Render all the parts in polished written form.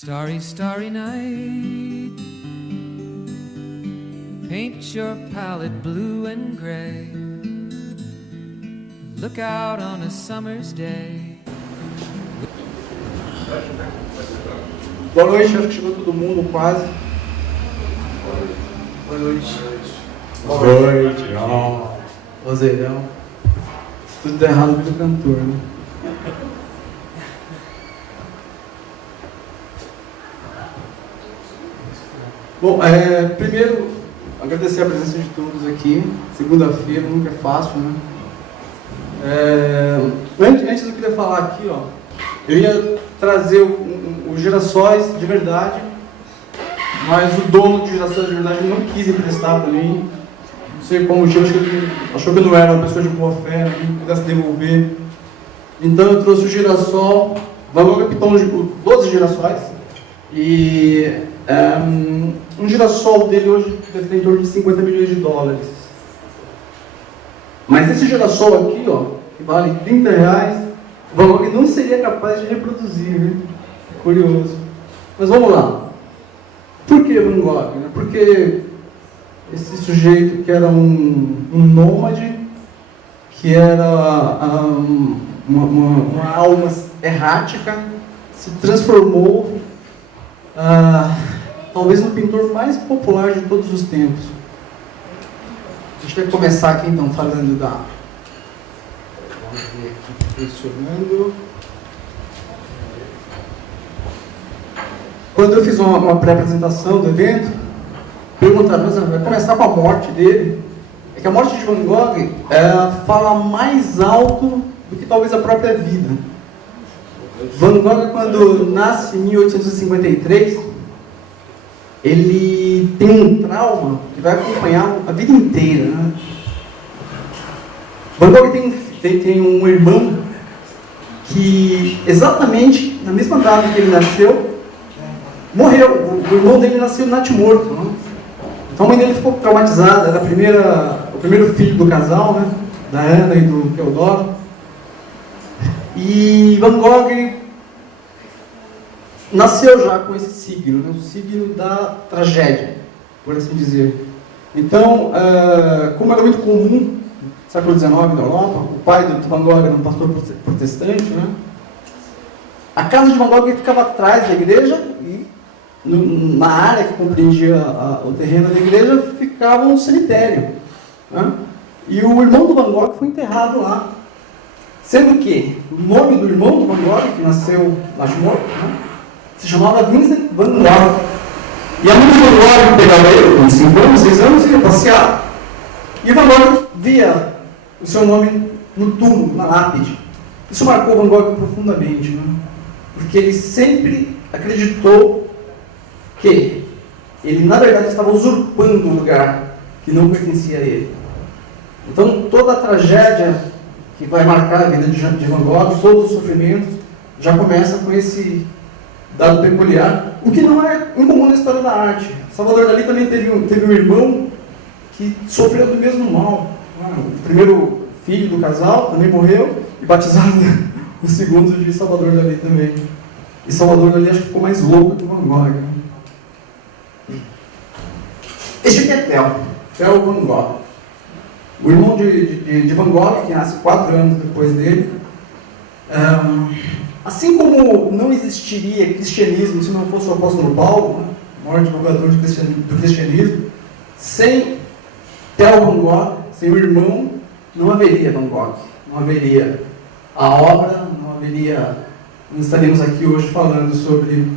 Starry, starry night, paint your palette blue and gray, look out on a summer's day. Boa noite, acho que chegou todo mundo quase. Boa noite. Boa noite. Ó. Vozeirão. Se tudo der errado, vira cantor, né? Bom, primeiro, agradecer a presença de todos aqui. Segunda-feira nunca é fácil, né? Antes eu queria falar aqui, ó. Eu ia trazer os girassóis de verdade, mas o dono de girassóis de verdade não quis emprestar para mim. Não sei qual motivo, acho que ele achou que eu não era uma pessoa de boa fé, não pudesse devolver. Então eu trouxe o girassol, Van Gogh pintou 12 girassóis. E um girassol dele hoje deve ter em torno de 50 milhões de dólares. Mas esse girassol aqui, ó, que vale R$30, Van Gogh não seria capaz de reproduzir, né? Curioso. Mas vamos lá. Por que Van Gogh? Né? Porque esse sujeito que era um nômade, que era uma alma errática, se transformou talvez no pintor mais popular de todos os tempos. A gente vai começar aqui então falando da... Vamos ver aqui funcionando. Quando eu fiz uma pré-apresentação do evento, perguntaram, mas vai começar com a morte dele. É que a morte de Van Gogh fala mais alto do que talvez a própria vida. Van Gogh, quando nasce em 1853, ele tem um trauma que vai acompanhar a vida inteira, né? Van Gogh tem um irmão que, exatamente na mesma data que ele nasceu, morreu. O irmão dele nasceu natimorto, né? Então a mãe dele ficou traumatizada. Era o primeiro filho do casal, né? Da Ana e do Teodoro. E Van Gogh nasceu já com esse signo, né? O signo da tragédia, por assim dizer. Então, como era muito comum no século XIX na Europa, o pai do Van Gogh era um pastor protestante, né? A casa de Van Gogh ficava atrás da igreja e na área que compreendia o terreno da igreja ficava um cemitério, né? E o irmão do Van Gogh foi enterrado lá. Sendo que o nome do irmão do Van Gogh, que nasceu lá de morto, né, se chamava Vincent Van Gogh. E a mãe do Van Gogh pegava ele com 5 anos, 6 anos e ia passear. E o Van Gogh via o seu nome no túmulo, na lápide. Isso marcou Van Gogh profundamente, né? Porque ele sempre acreditou que ele, na verdade, estava usurpando um lugar que não pertencia a ele. Então, toda a tragédia que vai marcar a vida de Van Gogh, todos os sofrimentos, já começa com esse dado peculiar, o que não é incomum na história da arte. Salvador Dalí também teve um irmão que sofreu do mesmo mal. O primeiro filho do casal também morreu e batizaram o segundo de Salvador Dalí também. E Salvador Dalí acho que ficou mais louco que Van Gogh. Este aqui é Theo Van Gogh. O irmão de Van Gogh, que nasce 4 anos depois dele. Assim como não existiria cristianismo se não fosse o apóstolo Paulo, né, o maior divulgador do cristianismo, sem Theo Van Gogh, sem o irmão, não haveria Van Gogh, não haveria a obra, não haveria... Nós estaremos aqui hoje falando sobre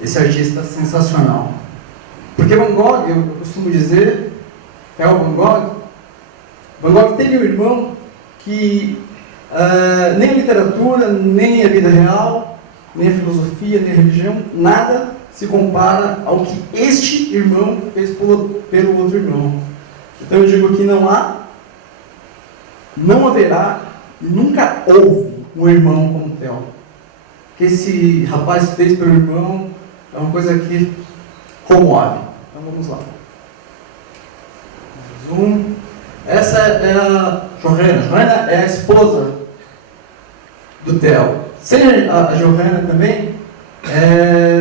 esse artista sensacional. Porque Van Gogh, eu costumo dizer, Theo Van Gogh teve um irmão que nem a literatura, nem a vida real, nem a filosofia, nem a religião, nada se compara ao que este irmão fez pelo outro irmão. Então eu digo que não haverá, nunca houve um irmão como Theo. O que esse rapaz fez pelo irmão é uma coisa que comove. Então vamos lá. Zoom. Essa é a Johanna. Johanna é a esposa do Theo. Sem a Johanna também,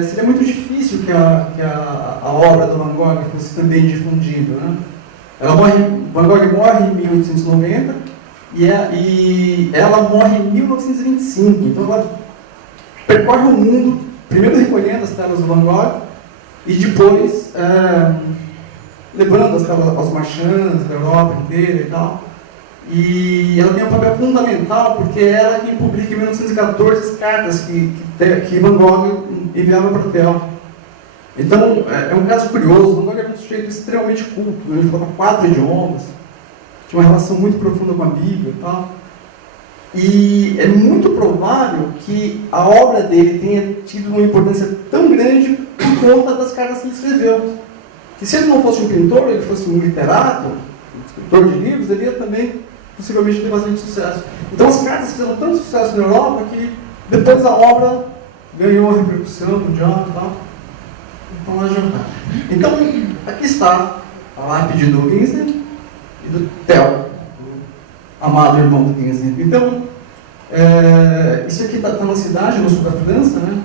seria muito difícil que a obra do Van Gogh fosse também difundida, né? Van Gogh morre em 1890 e ela morre em 1925. Então ela percorre o mundo, primeiro recolhendo as telas do Van Gogh e depois levando as telas aos marchands da Europa inteira e tal. E ela tem um papel fundamental porque é ela quem publica em 1914 as cartas que Van Gogh enviava para o Theo. Então, é um caso curioso. Van Gogh era um sujeito extremamente culto, né? Ele falava 4 idiomas, tinha uma relação muito profunda com a Bíblia e tal. E é muito provável que a obra dele tenha tido uma importância tão grande por conta das cartas que ele escreveu. Que se ele não fosse um pintor, ele fosse um literato, um escritor de livros, ele ia também possivelmente ter bastante sucesso. Então as cartas fizeram tanto sucesso na Europa que depois a obra ganhou repercussão mundial e tal. Então lá já está. Então aqui está a lápide do Vincent e do Theo, amado irmão do Vincent. Então, isso aqui está na cidade, no sul da França, né?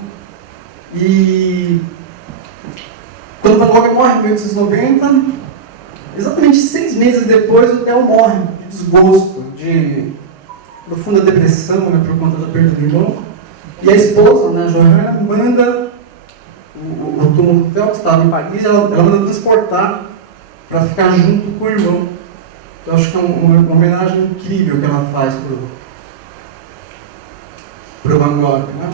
E quando Van Gogh morre em 1890, exatamente 6 meses depois, o Theo morre de desgosto, de profunda depressão, né, por conta da perda do irmão. E a esposa, né, Johanna, manda o túmulo do Theo, que estava em Paris, ela manda transportar para ficar junto com o irmão. Eu acho que é uma homenagem incrível que ela faz para o Van Gogh, né?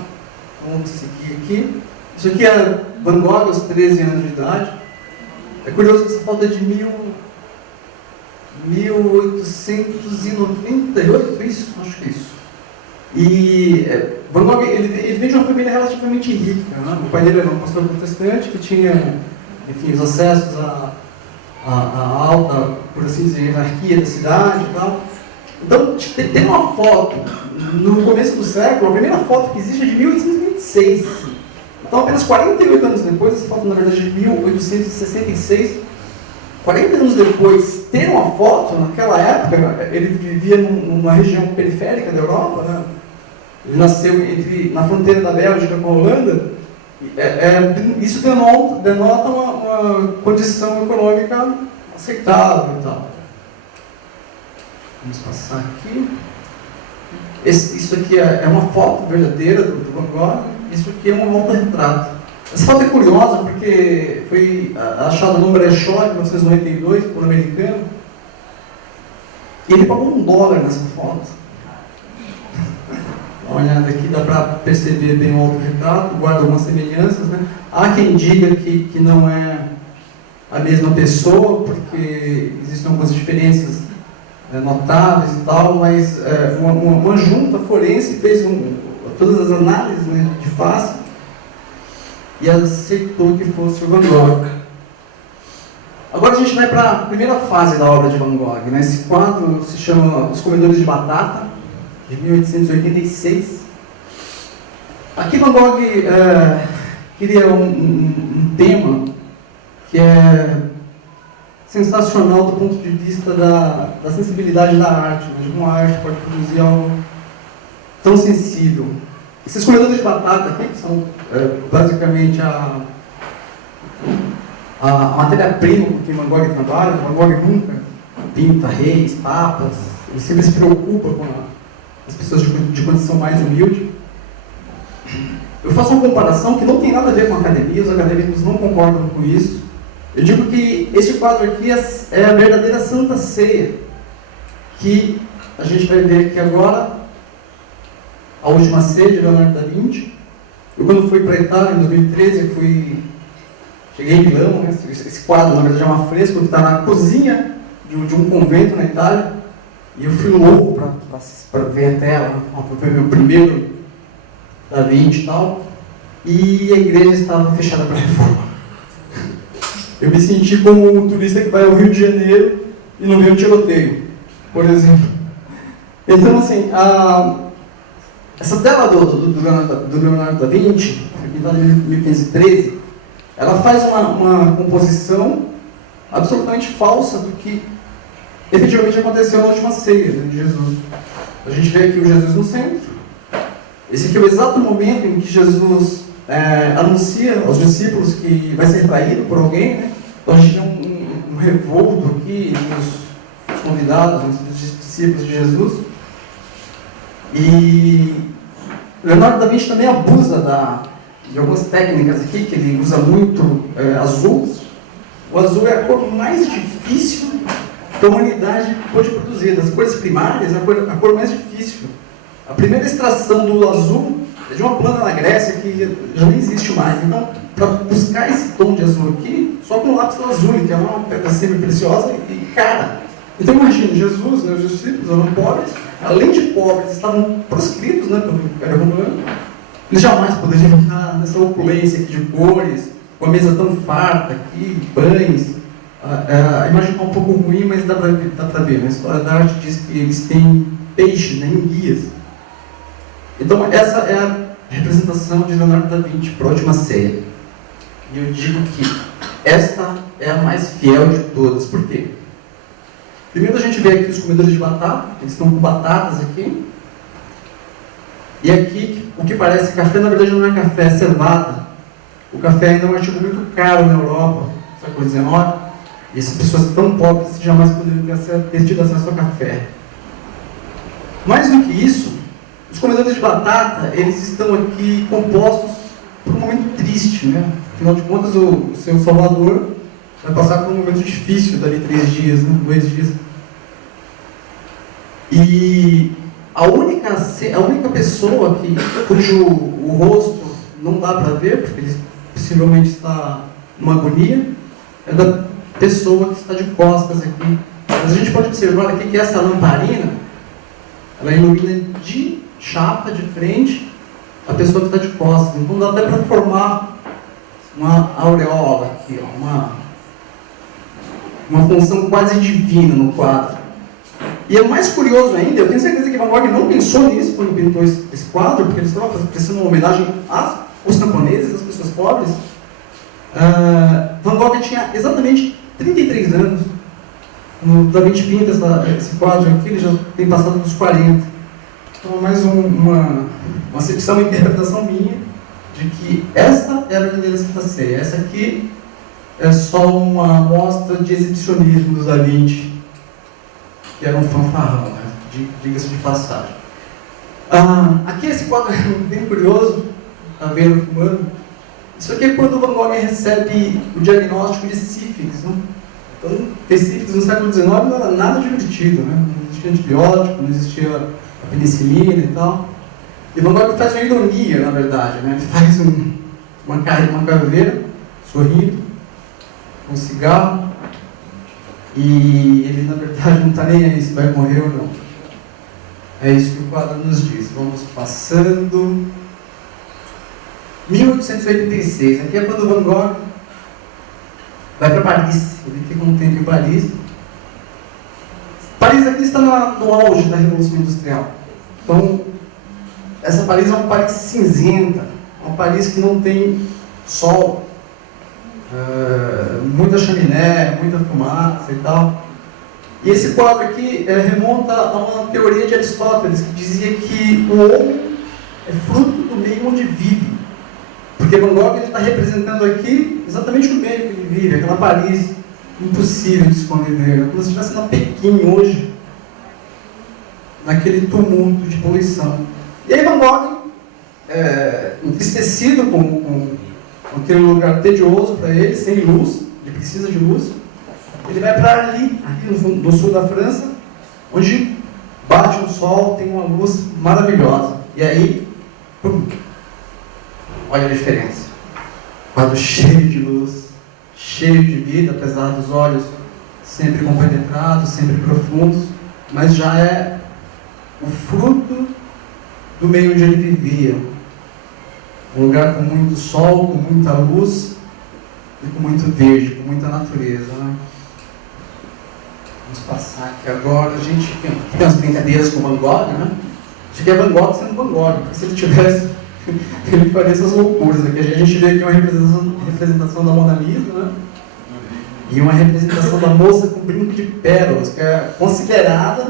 Vamos seguir aqui. Isso aqui é Van Gogh aos 13 anos de idade. É curioso que essa foto é de 1898, isso? Acho que é isso. E Van Gogh, ele vem de uma família relativamente rica, né? O pai dele era um pastor protestante que tinha, enfim, os acessos a alta, por assim dizer, hierarquia da cidade e tal. Então, tem uma foto, no começo do século, a primeira foto que existe é de 1826. Então, apenas 48 anos depois, essa foto, na verdade, é de 1866, 40 anos depois, ter uma foto, naquela época, ele vivia numa região periférica da Europa, né? Ele nasceu na fronteira da Bélgica com a Holanda. Isso denota uma condição econômica aceitável e tal. Vamos passar aqui. Isso aqui é uma foto verdadeira do Van Gogh. Isso aqui é um autorretrato. Essa foto é curiosa porque foi achada no brechó em 1992 por um americano. E ele pagou $1 nessa foto. Dá uma olhada aqui, dá para perceber bem o autorretrato, guarda algumas semelhanças, né? Há quem diga que não é a mesma pessoa, porque existem algumas diferenças notáveis e tal, mas uma junta forense fez todas as análises, né, de face e aceitou que fosse o Van Gogh. Agora a gente vai para a primeira fase da obra de Van Gogh, né? Esse quadro se chama Os Comedores de Batata, de 1886. Aqui Van Gogh queria um tema que é sensacional do ponto de vista da sensibilidade da arte, né? De como a arte pode produzir algo tão sensível. Esses comedores de batata aqui, que são basicamente a matéria-prima com que Van Gogh trabalha. Van Gogh nunca pinta reis, papas, ele sempre se preocupa com as pessoas de condição mais humilde. Eu faço uma comparação que não tem nada a ver com a academia, os acadêmicos não concordam com isso. Eu digo que este quadro aqui é a verdadeira Santa Ceia, que a gente vai ver aqui agora, a última ceia de Leonardo da Vinci. Eu, quando fui para a Itália, em 2013, cheguei em Milão, né? Esse quadro, na verdade, é uma fresca que está na cozinha de um convento na Itália, e eu fui louco para ver a tela, para ver o meu primeiro da Vinci e tal, e a igreja estava fechada para reforma. Eu me senti como um turista que vai ao Rio de Janeiro e não vê um tiroteio, por exemplo. Então, assim, essa tela do Leonardo da Vinci, pintada em 1513, ela faz uma composição absolutamente falsa do que efetivamente aconteceu na última ceia, né, de Jesus. A gente vê aqui o Jesus no centro. Esse aqui é o exato momento em que Jesus anuncia aos discípulos que vai ser traído por alguém, né? Então a gente tem um revolto aqui nos convidados, nos discípulos de Jesus. E Leonardo da Vinci também abusa de algumas técnicas aqui, que ele usa muito azul. O azul é a cor mais difícil que a humanidade pôde produzir. Das cores primárias, a cor mais difícil. A primeira extração do azul é de uma planta na Grécia que já não existe mais. Então, para buscar esse tom de azul aqui, só com o lápis azul, que é uma pedra semi-preciosa e cara. Então, imagina, Jesus, né, os discípulos eram pobres, além de pobres, estavam proscritos, né, pelo Império Romano. Eles jamais poderiam estar nessa opulência aqui de cores, com a mesa tão farta aqui, pães. A imagem está um pouco ruim, mas dá para ver. A história da arte diz que eles têm peixes, né, enguias. Então, essa é a representação de Leonardo da Vinci para a Última Ceia. E eu digo que esta é a mais fiel de todas. Por quê? Primeiro a gente vê aqui os comedores de batata, eles estão com batatas aqui. E aqui, o que parece café, na verdade não é café, é cevada. O café ainda é um artigo muito caro na Europa, no século XIX. E essas pessoas tão pobres jamais poderiam ter tido acesso ao café. Mais do que isso, os comedores de batata, eles estão aqui compostos por um momento triste, né? Afinal de contas, o seu Salvador vai passar por um momento difícil dali 3 dias, né? 2 dias. E a única pessoa cujo o rosto não dá para ver, porque ele possivelmente está numa agonia, é da pessoa que está de costas aqui. Mas a gente pode observar aqui que essa lamparina, ela ilumina de chapa, de frente, a pessoa que está de costas. Então dá até para formar uma aureola aqui, ó, uma função quase divina no quadro. E é mais curioso ainda, eu tenho certeza que Van Gogh não pensou nisso quando pintou esse quadro, porque ele estava prestando uma homenagem aos camponeses, às pessoas pobres. Van Gogh tinha exatamente 33 anos. O Da Vinci pinta esse quadro aqui, ele já tem passado dos 40. Então é mais uma acepção, uma interpretação minha de que essa é a verdadeira Santa Ceia. Essa aqui é só uma amostra de exibicionismo dos Da Vinci, que era um fanfarrão, né? Diga-se de passagem. Aqui esse quadro é bem curioso, está vendo fumando. Isso aqui é quando o Van Gogh recebe o diagnóstico de sífilis. Né? Então, ter sífilis no século XIX não era nada divertido, né? Não existia antibiótico, não existia a penicilina e tal. E Van Gogh faz uma ironia, na verdade, né? Ele faz uma caveira, sorrindo, com um cigarro, e ele, na verdade, não está nem aí se vai morrer ou não. É isso que o quadro nos diz. Vamos passando. 1886. Aqui é quando Van Gogh vai para Paris. Ele fica um tempo em Paris. Paris aqui está no auge da Revolução Industrial. Então, essa Paris é uma Paris cinzenta, uma Paris que não tem sol, muita chaminé, muita fumaça e tal. E esse quadro aqui remonta a uma teoria de Aristóteles que dizia que o homem é fruto do meio onde vive. Porque Van Gogh está representando aqui exatamente o meio que ele vive, aquela Paris impossível de se conviver, como se estivesse na Pequim hoje, naquele tumulto de poluição. E aí Van Gogh, entristecido com aquele lugar tedioso para ele, sem luz, ele precisa de luz, ele vai para ali no sul da França, onde bate um sol, tem uma luz maravilhosa. E aí, pum, olha a diferença. Quadro cheio de luz, cheio de vida, apesar dos olhos sempre compenetrados, sempre profundos, mas já é o fruto do meio onde ele vivia. Um lugar com muito sol, com muita luz e com muito verde, com muita natureza. Né? Vamos passar aqui agora. A gente tem umas brincadeiras com Van Gogh, né? Acho que é Van Gogh sendo Van Gogh, porque se ele tivesse, ele faria essas loucuras. Aqui a gente vê aqui uma representação da Mona Lisa, né? E uma representação da moça com brinco de pérolas, que é considerada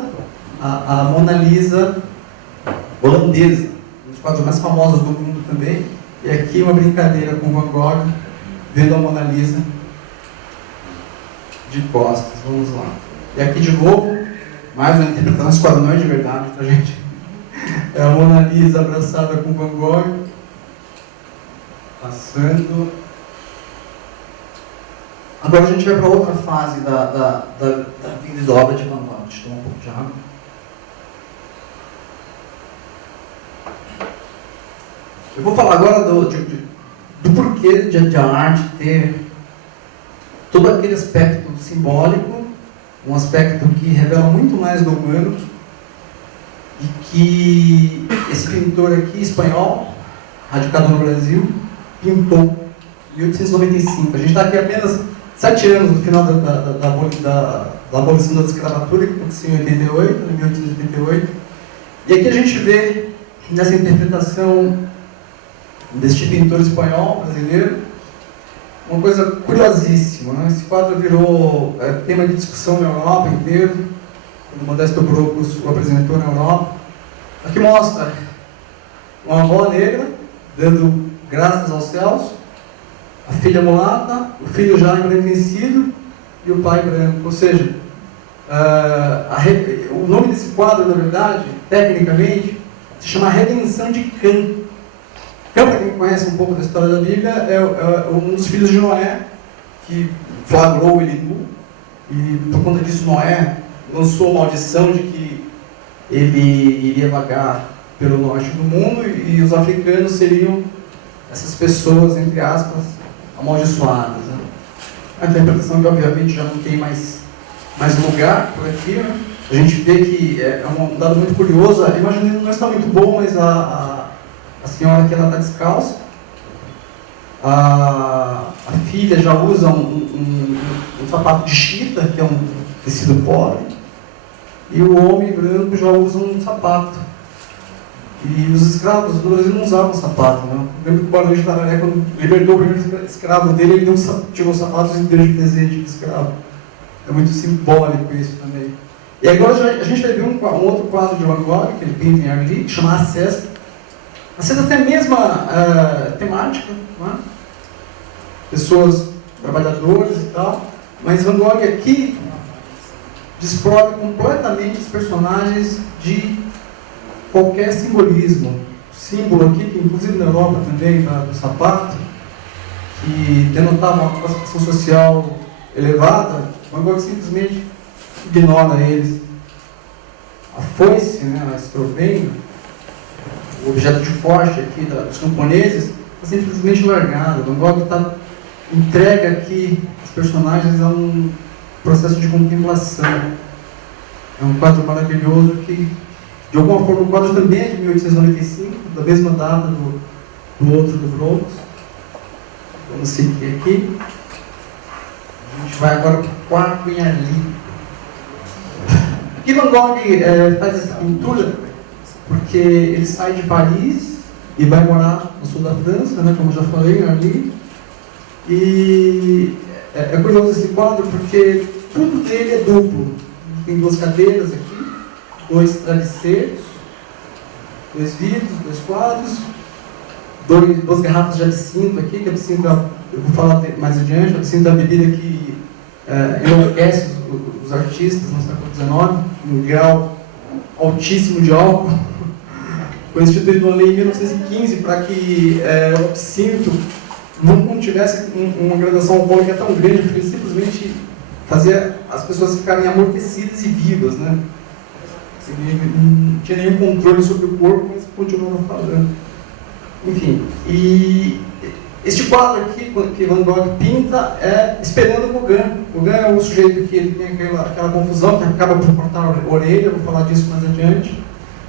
a Mona Lisa holandesa, um dos quadros mais famosos do mundo também. E aqui uma brincadeira com Van Gogh, vendo a Mona Lisa de costas. Vamos lá. E aqui de novo, mais uma interpretação, esse quadro não é de verdade, tá, gente? É a Mona Lisa abraçada com Van Gogh, passando. Agora a gente vai para outra fase da vida e da obra de Van Gogh. Deixa eu tomar um pouco de água. Eu vou falar agora do porquê de a arte ter todo aquele aspecto simbólico, um aspecto que revela muito mais do humano, e que esse pintor aqui, espanhol, radicado no Brasil, pintou em 1895. A gente está aqui apenas 7 anos do final da abolição da escravatura, que aconteceu em 1888. E aqui a gente vê, nessa interpretação deste pintor espanhol brasileiro, uma coisa curiosíssima, né? Esse quadro virou tema de discussão na Europa inteira, quando Modesto Brocos o apresentou na Europa. Aqui mostra uma avó negra dando graças aos céus, a filha mulata, o filho já embranquecido e o pai branco. Ou seja, o nome desse quadro, na verdade, tecnicamente, se chama Redenção de Cã. Cã, para quem conhece um pouco da história da Bíblia, é um dos filhos de Noé, que flagrou ele nu, e por conta disso Noé lançou a maldição de que ele iria vagar pelo norte do mundo, e os africanos seriam essas pessoas, entre aspas, amaldiçoadas. Né? A interpretação que obviamente já não tem mais lugar por aqui, né? A gente vê que é um dado muito curioso. A imagem não está muito boa, mas a senhora aqui, ela está descalça. A filha já usa um sapato de chita, que é um tecido pobre, e o homem branco já usa um sapato. E os escravos do Brasil não usavam sapato, né? Eu lembro que o Barão de Tararé, quando libertou o primeiro escravo dele, ele tirou os sapatos e deu de presente de escravo. É muito simbólico isso também. E agora a gente vai ver um outro quadro de Van Gogh, que ele pinta em Arly, que chama A Cesta. A Cesta tem a mesma temática, não é? Pessoas, trabalhadores e tal, mas Van Gogh aqui desprove completamente os personagens de qualquer simbolismo. O símbolo aqui, que inclusive na Europa também, do sapato, que denotava uma classificação social elevada, Van Gogh simplesmente ignora eles. A foice, né, a estroveina, o objeto de forte aqui dos camponeses, está simplesmente largado. Van Gogh entrega aqui os personagens a um processo de contemplação. É um quadro maravilhoso que, de alguma forma, o quadro também é de 1895, da mesma data do outro do Brocos. Vamos seguir aqui. A gente vai agora para o quarto em Arly. Aqui Van Gogh faz essa pintura porque ele sai de Paris e vai morar no sul da França, né, como eu já falei, em Arly. E é curioso esse quadro porque tudo dele é duplo. Tem 2 cadeiras aqui, 2 travesseiros, 2 vidros, 2 quadros, 2 garrafas de absinto aqui, que a absinto, eu vou falar mais adiante, a absinto é uma bebida que enlouquece os artistas no século XIX, um grau altíssimo de álcool. Foi instituído uma lei em 1915 para que o absinto não tivesse uma graduação alcoólica tão grande, porque ele simplesmente fazia as pessoas ficarem amortecidas e vivas, né? Não tinha nenhum controle sobre o corpo, mas continuava falando. Enfim, e este quadro aqui, que Van Gogh pinta, é esperando Gauguin. Gauguin é o sujeito que ele tem aquela confusão, que acaba por cortar a orelha, eu vou falar disso mais adiante.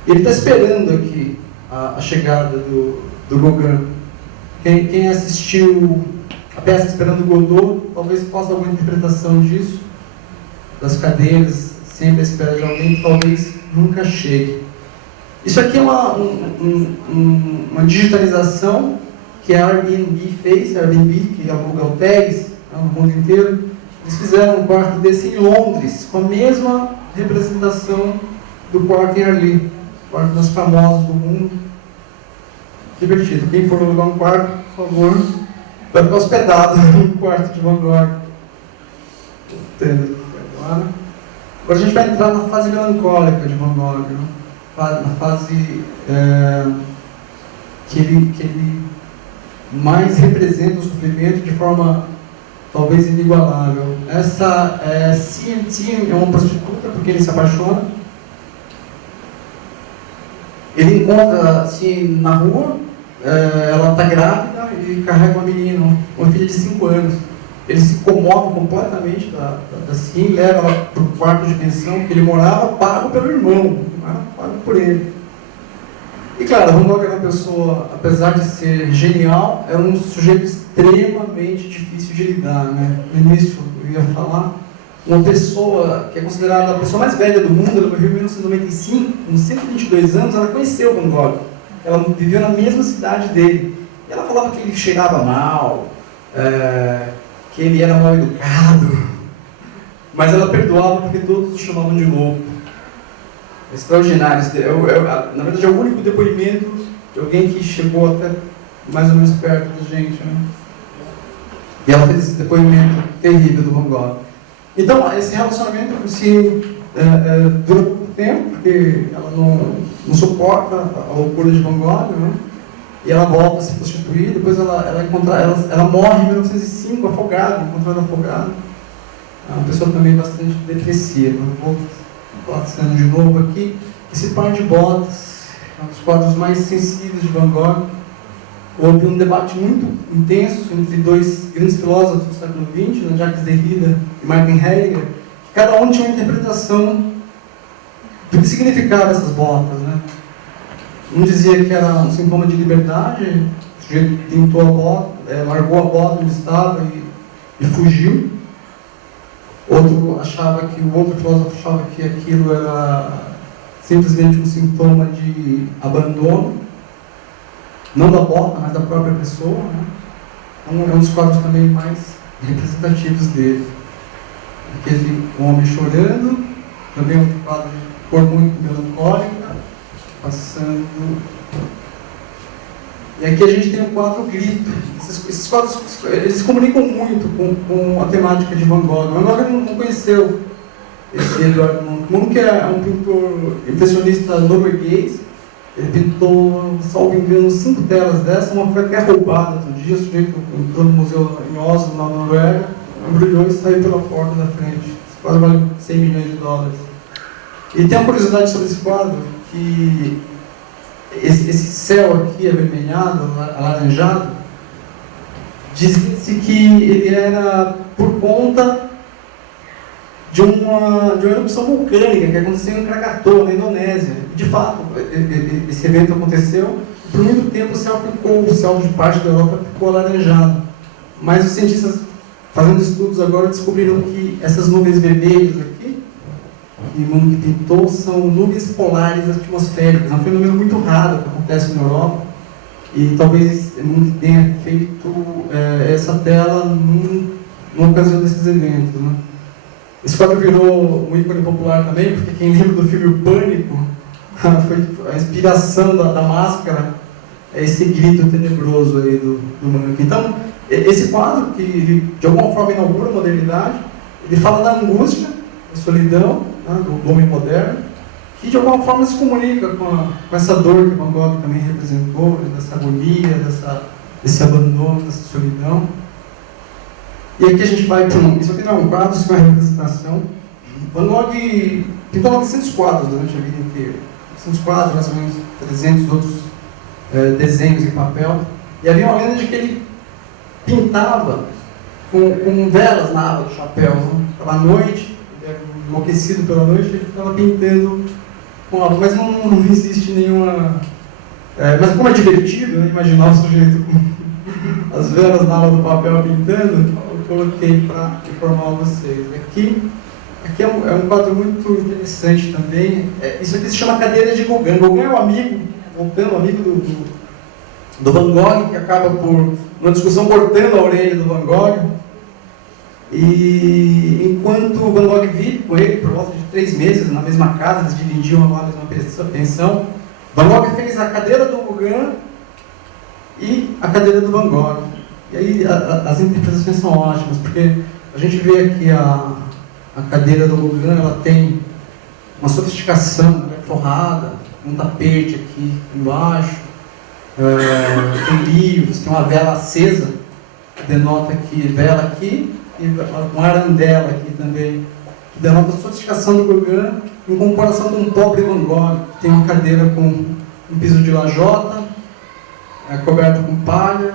Ele está esperando aqui a chegada do Gauguin. Quem assistiu a peça Esperando Godot, talvez possa alguma interpretação disso, das cadeiras, sempre à espera de alguém que talvez nunca chegue. Isso aqui é uma digitalização que a Airbnb fez, a Airbnb, que aluga hotéis no mundo inteiro. Eles fizeram um quarto desse em Londres, com a mesma representação do quarto em Arly, o quarto dos famosos do mundo. divertido. Quem for alugar um quarto, por favor, vai ficar hospedado no quarto de Van Gogh. Agora a gente vai entrar na fase melancólica de Van Gogh, né? Na fase que ele mais representa o sofrimento de forma talvez inigualável. Essa CNT é uma prostituta porque ele se apaixona. Ele encontra assim na rua, ela está grávida e carrega uma menina, uma filha de 5 anos. Ele se comove completamente da Sim, leva ela para o quarto de pensão que ele morava, pago pelo irmão, não era pago por ele. E claro, Van Gogh era uma pessoa, apesar de ser genial, era um sujeito extremamente difícil de lidar, né? No início eu ia falar, uma pessoa que é considerada a pessoa mais velha do mundo, ela morreu em 1995, com 122 anos, ela conheceu Van Gogh. Ela viveu na mesma cidade dele. E ela falava que ele cheirava mal, que ele era mal educado, mas ela perdoava porque todos o chamavam de louco. Extraordinário. Na verdade, é o único depoimento de alguém que chegou até mais ou menos perto da gente, né? E ela fez esse depoimento terrível do Van Gogh. Então, esse relacionamento dura pouco tempo, porque ela não suporta a loucura de Van Gogh, né? E ela volta a se prostituir. Depois ela morre em 1905, afogada, encontrada afogada. É uma pessoa também bastante depressiva. Vou passando de novo aqui. Esse Par de Botas é um dos quadros mais sensíveis de Van Gogh. Houve um debate muito intenso entre dois grandes filósofos do século XX, né, Jacques Derrida e Martin Heidegger, que cada um tinha uma interpretação do que significava essas botas, né? Um dizia que era um sintoma de liberdade, o sujeito pintou a bota, largou a bota onde estava e fugiu. Outro filósofo achava que aquilo era simplesmente um sintoma de abandono, não da bota, mas da própria pessoa, né? Então, é um dos quadros também mais representativos dele. Aquele homem chorando, também um quadro de cor muito melancólica, passando. E aqui a gente tem um quadro Grito. Esses quadros eles se comunicam muito com a temática de Van Gogh. Van Gogh não conheceu esse Edvard Munch. Munch é um pintor impressionista norueguês. Ele pintou, salvo engano, 5 telas dessa. Uma foi até roubada outro dia. O sujeito entrou no museu em Oslo, na Noruega, embrulhou e saiu pela porta da frente. Esse quadro vale 100 milhões de dólares. E tem uma curiosidade sobre esse quadro, que esse céu aqui avermelhado, alaranjado, dizia-se que ele era por conta de uma erupção vulcânica que aconteceu em Krakatoa, na Indonésia. De fato, esse evento aconteceu, e por muito tempo o céu de parte da Europa ficou alaranjado. Mas os cientistas, fazendo estudos agora, descobriram que essas nuvens vermelhas aqui, que Munch pintou, são nuvens polares atmosféricas. É um fenômeno muito raro que acontece na Europa, e talvez Munch tenha feito essa tela numa ocasião desses eventos, né? Esse quadro virou um ícone popular também, porque quem lembra do filme O Pânico, foi a inspiração da máscara, é esse grito tenebroso aí do Munch. Então, esse quadro, que ele, de alguma forma inaugura a modernidade, ele fala da angústia, da solidão, né, do homem moderno, que de alguma forma se comunica com essa dor que Van Gogh também representou, dessa agonia, desse abandono, dessa solidão. E aqui a gente vai para isso aqui não é um quadro, isso é uma representação. Van Gogh pintou 900 quadros durante a vida inteira. 900 quadros, mais ou menos 300 outros desenhos em papel. E havia uma lenda de que ele pintava com velas na aba do chapéu. Né? À noite, enlouquecido pela noite, ele ficava pintando com aba. Mas não existe nenhuma... mas como é divertido, né? Imaginar o sujeito com as velas na aba do papel pintando, eu coloquei para informar vocês. Aqui é um quadro muito interessante também. Isso aqui se chama Cadeira de Gauguin. Gauguin é um amigo, voltando, amigo do Van Gogh, que acaba por uma discussão cortando a orelha do Van Gogh. E enquanto o Van Gogh vive com ele por volta de 3 meses na mesma casa, eles dividiam a mesma pensão, Van Gogh fez a cadeira do Gauguin e a cadeira do Van Gogh. E aí as interpretações são ótimas, porque a gente vê aqui a cadeira do Gauguin, ela tem uma sofisticação, ela é forrada, um tapete aqui embaixo, tem livros, tem uma vela acesa, que denota que vela aqui, e uma arandela aqui também, que denota a sofisticação do Gauguin, em comparação com um pobre Van Gogh, que tem uma cadeira com um piso de lajota, coberta com palha.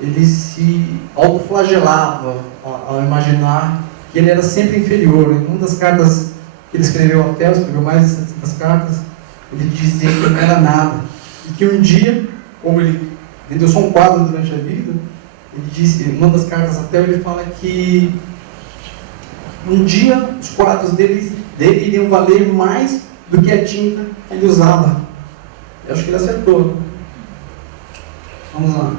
Ele se autoflagelava ao imaginar que ele era sempre inferior. Em uma das cartas que ele escreveu a Theo, escreveu mais de 700 cartas, ele dizia que não era nada. E que um dia, como ele vendeu só um quadro durante a vida, ele disse, em uma das cartas a Theo, ele fala que um dia os quadros dele iriam valer mais do que a tinta que ele usava. Eu acho que ele acertou. Vamos lá.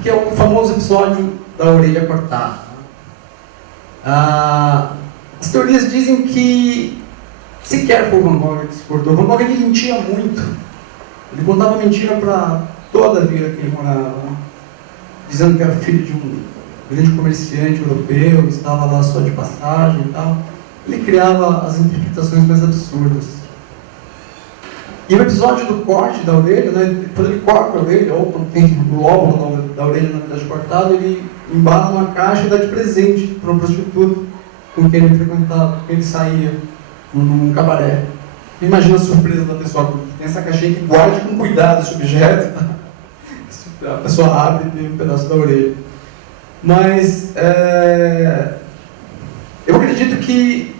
Que é o famoso episódio da orelha cortada. As teorias dizem que sequer foi o Van Gogh que se cortou. Van Gogh ele mentia muito. Ele contava mentira para toda a vila que ele morava, dizendo que era filho de um grande comerciante europeu, estava lá só de passagem e tal. Ele criava as interpretações mais absurdas. E o episódio do corte da orelha, né, quando ele corta a orelha, ou quando tem o lóbulo da orelha na verdade cortado, ele embala numa caixa e dá de presente para um prostituto com quem ele frequentava, com quem ele saía num cabaré. Imagina a surpresa da pessoa, tem essa caixinha que guarde com cuidado esse objeto, tá? A pessoa abre e tem um pedaço da orelha. Mas eu acredito que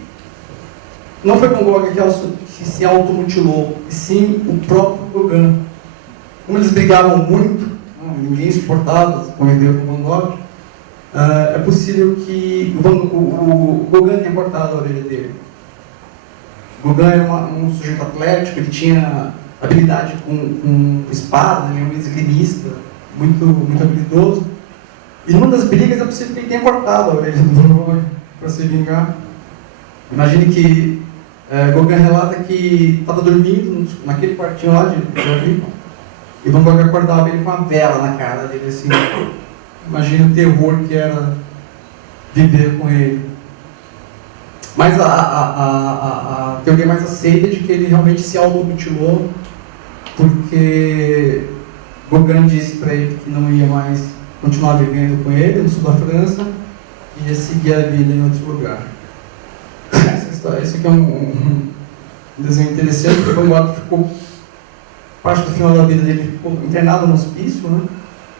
não foi Van Gogh que se automutilou, e sim o próprio Gauguin. Como eles brigavam muito, ninguém suportava conviver com Van Gogh, é possível que o Gauguin tenha cortado a orelha dele. O Gauguin era um sujeito atlético, ele tinha habilidade com espada, ele era um esgrimista, muito habilidoso. E numa das brigas é possível que ele tenha cortado a orelha do Van Gogh para se vingar. Imagine que Gauguin relata que estava dormindo naquele quartinho lá de Jardim, e Van Gogh acordava ele com uma vela na cara dele, assim. Imagina o terror que era viver com ele. Mas a teoria mais aceita é de que ele realmente se automutilou, porque Gauguin disse para ele que não ia mais continuar vivendo com ele no sul da França, e ia seguir a vida em outro lugar. Esse aqui é um desenho interessante, porque o Van Gogh ficou, parte do final da vida dele, ficou internado no hospício, né?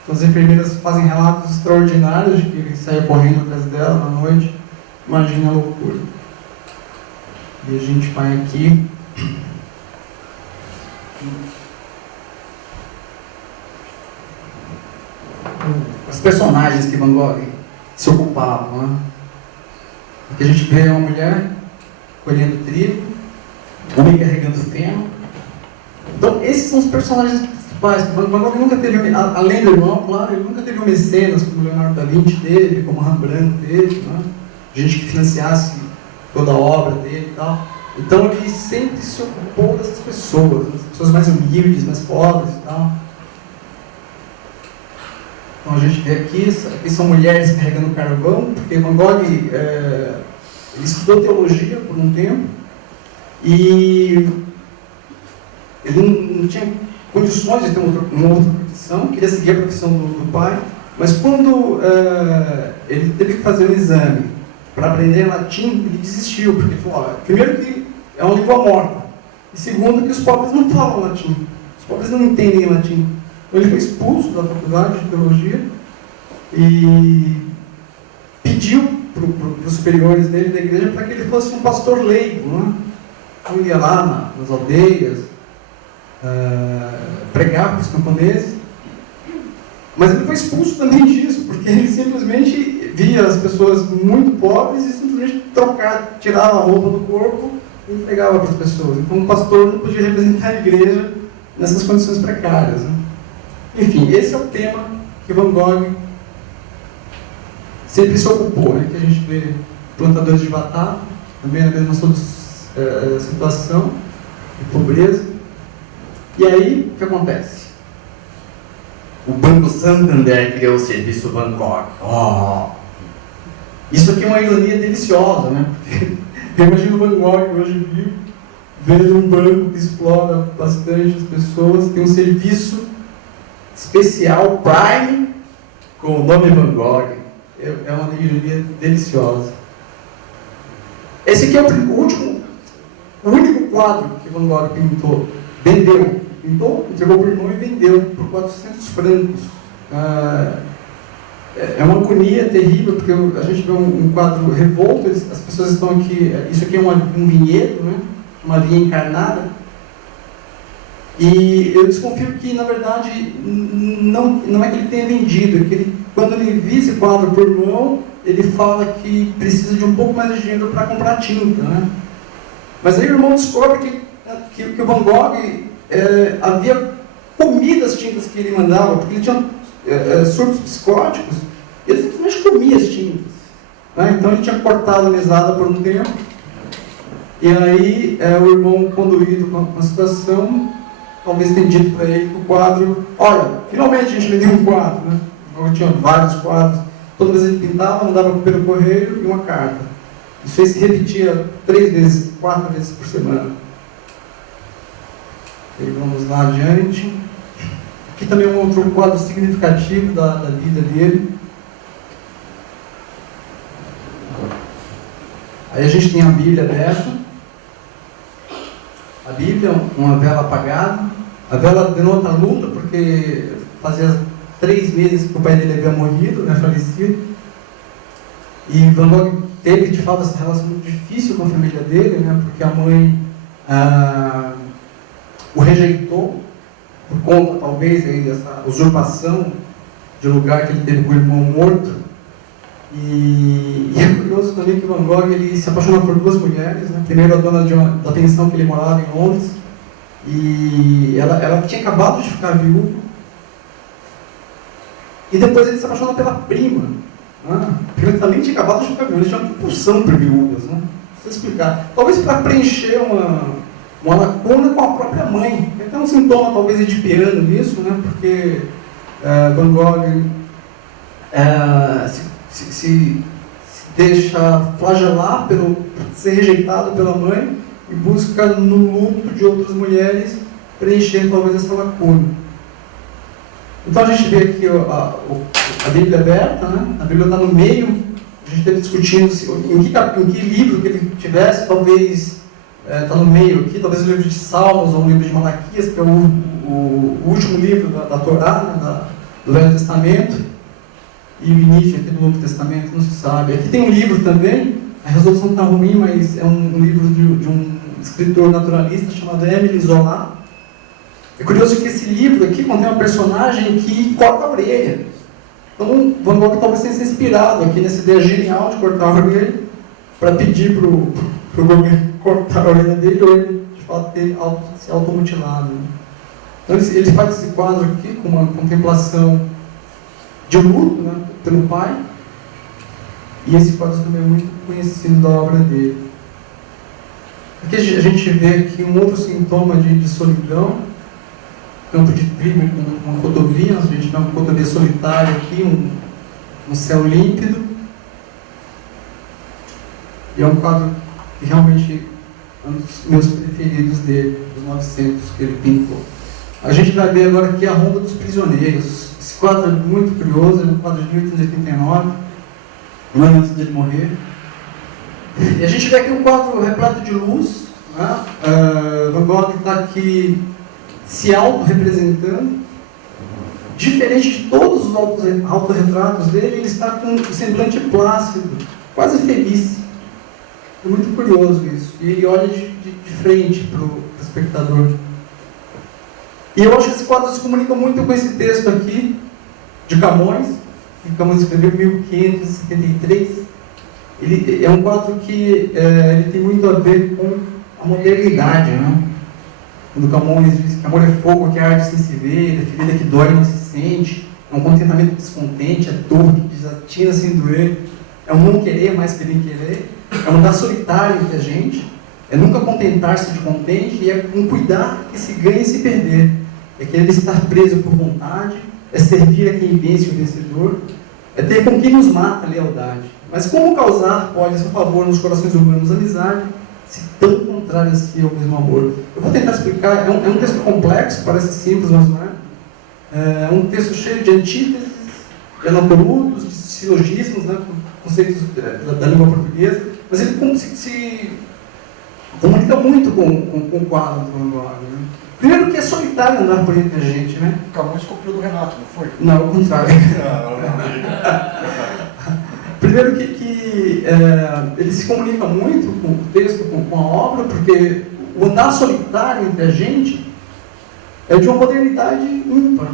Então as enfermeiras fazem relatos extraordinários de que ele saia correndo atrás dela na noite. Imagina a loucura. E a gente vai aqui. Os personagens que Van Gogh se ocupavam, né? Aqui a gente vê uma mulher colhendo trigo, um homem carregando feno. Então, esses são os personagens principais. Van Gogh nunca teve, além do irmão, claro, ele nunca teve um mecenas como Leonardo da Vinci teve, como Rembrandt teve, né? Gente que financiasse toda a obra dele e tal. Então, ele sempre se ocupou dessas pessoas, das pessoas mais humildes, mais pobres e tal. Então, a gente vê aqui são mulheres carregando carvão, porque Van Gogh ele estudou teologia por um tempo e ele não tinha condições de ter uma outra profissão, queria seguir a profissão do pai, mas quando ele teve que fazer um exame para aprender latim, ele desistiu, porque ele falou, primeiro que é uma língua morta, e segundo que os pobres não falam latim, os pobres não entendem latim. Então ele foi expulso da faculdade de teologia e pediu para os superiores dele da igreja para que ele fosse um pastor leigo, né? Então ele ia lá nas aldeias, pregar para os camponeses, mas ele foi expulso também disso, porque ele simplesmente via as pessoas muito pobres e simplesmente tirava a roupa do corpo e entregava para as pessoas. Então o pastor não podia representar a igreja nessas condições precárias, né? Enfim, esse é o tema que Van Gogh sempre se ocupou, né? Que a gente vê plantadores de batata, também na mesma situação de pobreza. E aí, o que acontece? o Banco Santander criou o serviço Van Gogh. Oh. Isso aqui é uma ironia deliciosa, né? Porque eu imagino o Van Gogh hoje vivo, vendo um banco que explora bastante as pessoas, tem um serviço especial, Prime, com o nome Van Gogh. É uma ironia deliciosa. Esse aqui é o único quadro que Van Gogh pintou. Vendeu. Pintou, entregou para o irmão e vendeu por 400 francos. É uma agonia terrível, porque a gente vê um quadro revolto, as pessoas estão aqui, isso aqui é um vinhedo, né? Uma vinha encarnada. E eu desconfio que, na verdade, não é que ele tenha vendido, é que ele, quando ele viu esse quadro para o irmão, ele fala que precisa de um pouco mais de dinheiro para comprar tinta, né? Mas aí o irmão descobre que o Van Gogh havia comido as tintas que ele mandava, porque ele tinha surtos psicóticos, e ele simplesmente comia as tintas, né? Então ele tinha cortado a mesada por um tempo, e aí o irmão, conduído com a situação, talvez tenha dito para ele que o quadro, olha, finalmente a gente vendeu um quadro, né? Eu tinha vários quadros, toda vez ele pintava, mandava pelo correio e uma carta. Isso aí se repetia 3 vezes, 4 vezes por semana. E vamos lá adiante. Aqui também um outro quadro significativo da vida dele. Aí a gente tem a Bíblia aberta. A Bíblia, uma vela apagada. A vela denota a luta, porque fazia 3 meses que o pai dele havia morrido, né, falecido. E Van Gogh teve, de fato, essa relação muito difícil com a família dele, né, porque a mãe o rejeitou, por conta, talvez, aí, dessa usurpação de lugar que ele teve com o irmão morto. E é curioso também que Van Gogh ele se apaixonou por 2 mulheres, né? Primeiro a dona da pensão que ele morava em Londres, e ela tinha acabado de ficar viúva, e depois ele se apaixonou pela prima, né? Porque ele também tinha acabado de ficar viúva, ele tinha uma compulsão por viúvas, né? Não sei explicar, talvez para preencher uma lacuna com a própria mãe. Tem um sintoma talvez edipiano nisso, né? Porque Van Gogh se deixa flagelar por ser rejeitado pela mãe e busca no luto de outras mulheres preencher talvez essa lacuna. Então a gente vê aqui a Bíblia aberta, né? A Bíblia está no meio. A gente esteve discutindo em que livro que ele tivesse, talvez está no meio aqui, talvez o livro de Salmos ou o livro de Malaquias, que é o último livro da Torá, né? Do Velho Testamento, e o início aqui do Novo Testamento, não se sabe. Aqui tem um livro também, a resolução está ruim, mas é um livro de um escritor naturalista chamado Émile Zola. É curioso que esse livro aqui contém uma personagem que corta a orelha. Então, Van Gogh talvez tenha se inspirado aqui nessa ideia genial de cortar a orelha, para pedir para o governo cortar a orelha dele, ou ele, de fato, ter se automutilado. Então, ele faz esse quadro aqui com uma contemplação de luto, né, pelo pai, e esse quadro também é muito conhecido da obra dele. Aqui a gente vê aqui um outro sintoma de solidão, campo de trigo com uma rodovia, a gente vê uma rodovia solitária aqui, um céu límpido, e é um quadro que realmente é um dos meus preferidos dele, dos 900 que ele pintou. A gente vai ver agora aqui a Ronda dos Prisioneiros. Esse quadro é muito curioso, é um quadro de 1889, um ano antes dele morrer. E a gente vê aqui um quadro repleto de luz, né? Van Gogh está aqui se auto-representando. Diferente de todos os autorretratos dele, ele está com um semblante plácido, quase feliz. É muito curioso isso. E ele olha de frente para o espectador. E eu acho que esse quadro se comunica muito com esse texto aqui, de Camões, que Camões escreveu em 1573. Ele é um quadro que ele tem muito a ver com a modernidade, né? Quando Camões diz que amor é fogo que arde sem se ver, é ferida que dói e não se sente, é um contentamento descontente, é dor que desatina sem doer, é um não querer mais que nem querer, é um andar solitário entre a gente, é nunca contentar-se de contente, e é um cuidar que se ganha e se perder. É querer estar preso por vontade, é servir a quem vence o vencedor, é ter com quem nos mata a lealdade. Mas como causar, pode, a seu favor, nos corações humanos amizade, se tão contrário assim ao mesmo amor? Eu vou tentar explicar, é um texto complexo, parece simples, mas não é. É um texto cheio de antíteses, de anacolutos, de silogismos, né, conceitos da língua portuguesa, mas ele se comunica muito com o quadro do Van Gogh. Né? Primeiro que é solitário andar por entre a gente, né? Camões copiou do Renato, não foi? Não, ao contrário. Primeiro que ele se comunica muito com o texto, com a obra, porque o andar solitário entre a gente é de uma modernidade ímpar.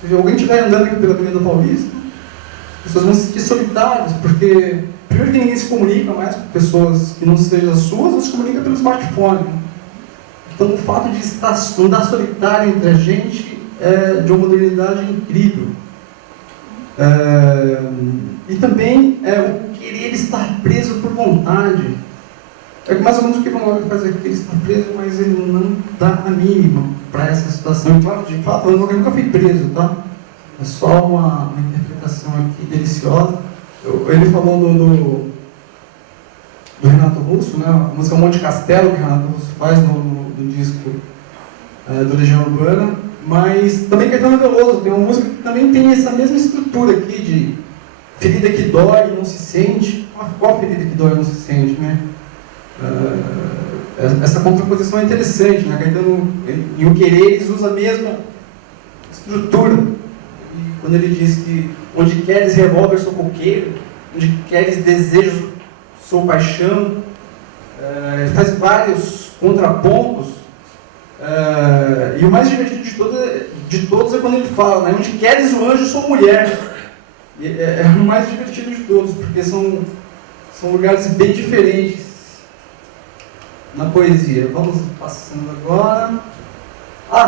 Se alguém estiver andando aqui pela Avenida Paulista, as pessoas vão se sentir solitárias, porque primeiro que ninguém se comunica mais com pessoas que não sejam as suas, ou se comunica pelo smartphone. Então o fato de andar solitário entre a gente é de uma modernidade incrível. E também o querer estar preso por vontade. É mais ou menos o que o Van Gogh faz aqui, ele está preso, mas ele não dá a mínima para essa situação. E claro, de fato, o Van Gogh nunca foi preso, tá? É só uma interpretação aqui deliciosa. Ele falou do Renato Russo, né? A música Monte Castelo, que o Renato Russo faz no disco do Legião Urbana, mas também Caetano Veloso tem uma música que também tem essa mesma estrutura aqui de ferida que dói e não se sente. Qual ferida que dói e não se sente, né? Essa contraposição é interessante, né? Caetano e o querer, eles usam a mesma estrutura. E quando ele diz que onde queres revólver sou coqueiro, onde queres desejo sou paixão, ele faz vários contrapontos, e o mais divertido de todos é quando ele fala, né? Onde queres o anjo sou mulher. É o mais divertido de todos, porque são lugares bem diferentes na poesia. Vamos passando agora.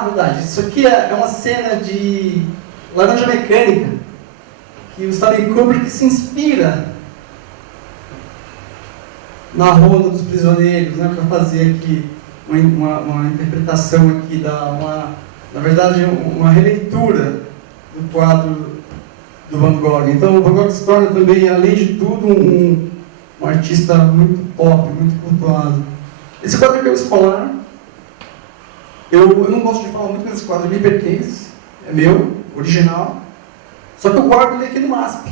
Verdade, isso aqui é uma cena de Laranja Mecânica, que o Stanley Kubrick se inspira na Ronda dos Prisioneiros, né, para fazer aqui uma interpretação aqui, na verdade, uma releitura do quadro do Van Gogh. Então, o Van Gogh se torna também, além de tudo, um artista muito pop, muito cultuado. Esse quadro aqui é o Escolar. Eu não gosto de falar muito desse quadro, me pertence, é meu, original, só que eu guardo ele aqui no MASP.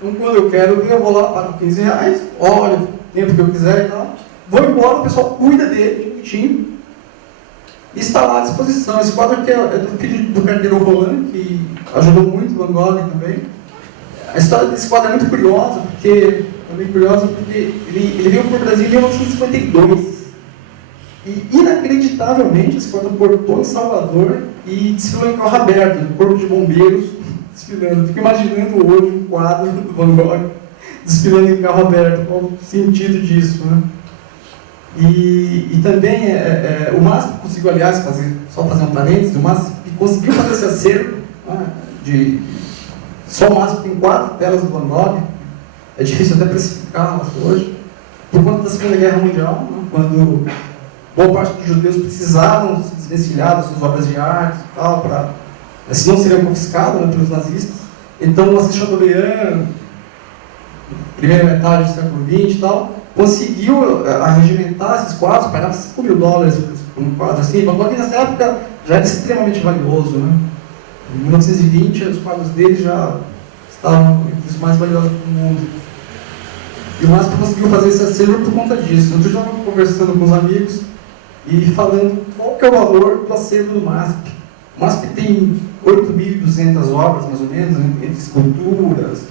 Então, quando eu quero ver, eu vou lá, pago R$15, olho o tempo que eu quiser e tal, vou embora, o pessoal cuida dele, bonitinho, e está lá à disposição. Esse quadro aqui é do filho do carteiro Roland, que ajudou muito o Van Gogh também. A história desse quadro é muito curiosa, porque ele veio para o Brasil em 1952. E, inacreditavelmente, esse quadro portou em Salvador e desfilou em carro aberto, no Corpo de Bombeiros, desfilando. Fico imaginando hoje um quadro do Van Gogh desfilando em carro aberto. Qual o sentido disso, né? E também o MASP conseguiu, aliás, só fazer um parênteses, o MASP conseguiu fazer esse acervo, né, só o MASP tem 4 telas do Van Gogh, é difícil até precificá-las hoje, por conta da Segunda Guerra Mundial, né, quando boa parte dos judeus precisavam se desvencilhar das suas obras de arte e tal, senão seriam confiscados, né, pelos nazistas. Então o Assis Chateaubriand, primeira metade do século XX e tal, conseguiu arregimentar esses quadros, pagava $5 mil por um quadro assim. Van Gogh nessa época já era extremamente valioso, né? Em 1920 os quadros dele já estavam entre os mais valiosos do mundo. E o MASP conseguiu fazer esse acervo por conta disso. Eu estava conversando com os amigos e falando qual que é o valor do acervo do MASP. O MASP tem 8.200 obras, mais ou menos, entre esculturas,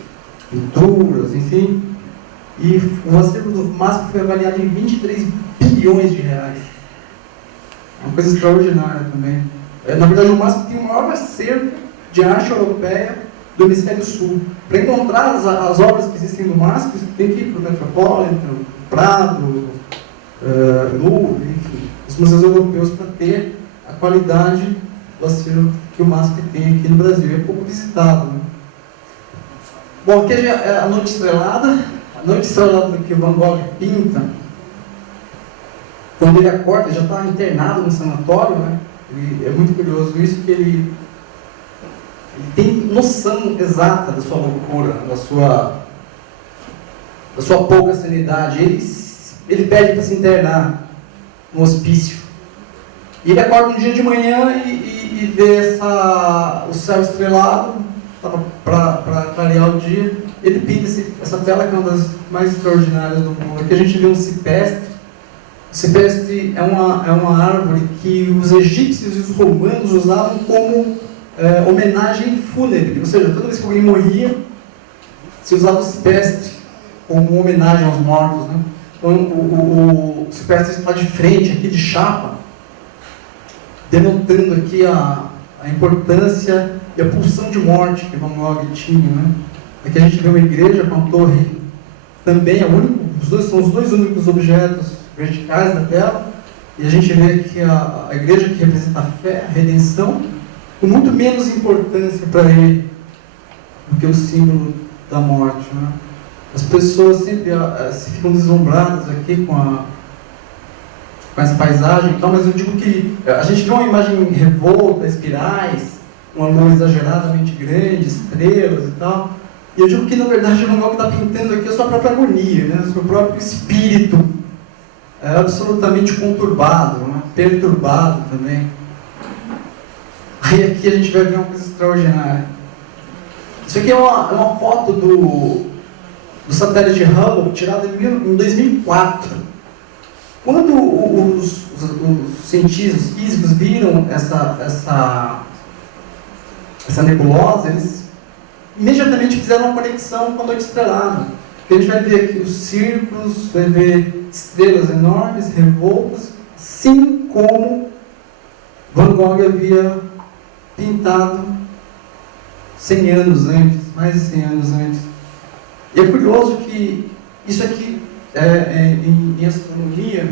pinturas, enfim. E o acervo do MASP foi avaliado em R$23 bilhões. É uma coisa extraordinária também. Na verdade, o MASP tem o maior acervo de arte europeia do Hemisfério Sul. Para encontrar as obras que existem no MASP, você tem que ir para o Metropolitan, Prado, Louvre, enfim, os museus europeus, para ter a qualidade do acervo que o MASP tem aqui no Brasil. É pouco visitado, né? Bom, aqui é a Noite Estrelada. A Noite Estrelada que o Van Gogh pinta, quando ele acorda, já está internado no sanatório, né? É muito curioso isso, que ele Ele tem noção exata da sua loucura, da sua pouca sanidade. Ele pede para se internar no hospício. E ele acorda um dia de manhã e vê o céu estrelado, para clarear o dia. Ele pinta essa tela que é uma das mais extraordinárias do mundo. Aqui a gente vê um cipestre. O cipestre é uma árvore que os egípcios e os romanos usavam como homenagem fúnebre. Ou seja, toda vez que alguém morria, se usava o cipestre como homenagem aos mortos, né? Então o cipestre está de frente aqui, de chapa, denotando aqui a importância e a pulsão de morte que Van Gogh tinha, né? Aqui a gente vê uma igreja com a torre, também são os dois únicos objetos verticais da tela, e a gente vê aqui a igreja que representa a fé, a redenção, com muito menos importância para ele do que o símbolo da morte, né? As pessoas sempre se ficam deslumbradas aqui com essa paisagem e tal, mas eu digo que a gente vê uma imagem revolta, espirais, uma luz exageradamente grande, estrelas e tal, e eu digo que na verdade o Van Gogh está pintando aqui a sua própria agonia, né? O seu próprio espírito absolutamente conturbado, né? Perturbado também. Aí aqui a gente vai ver uma coisa extraordinária. Isso aqui é uma foto do satélite Hubble, tirada em 2004. Quando os cientistas físicos viram essa nebulosa, eles imediatamente fizeram uma conexão com a noite estrelada. A gente vai ver aqui os círculos, vai ver estrelas enormes, revoltas, assim como Van Gogh havia pintado 100 anos antes, mais de 100 anos antes. E é curioso que isso aqui, em astronomia,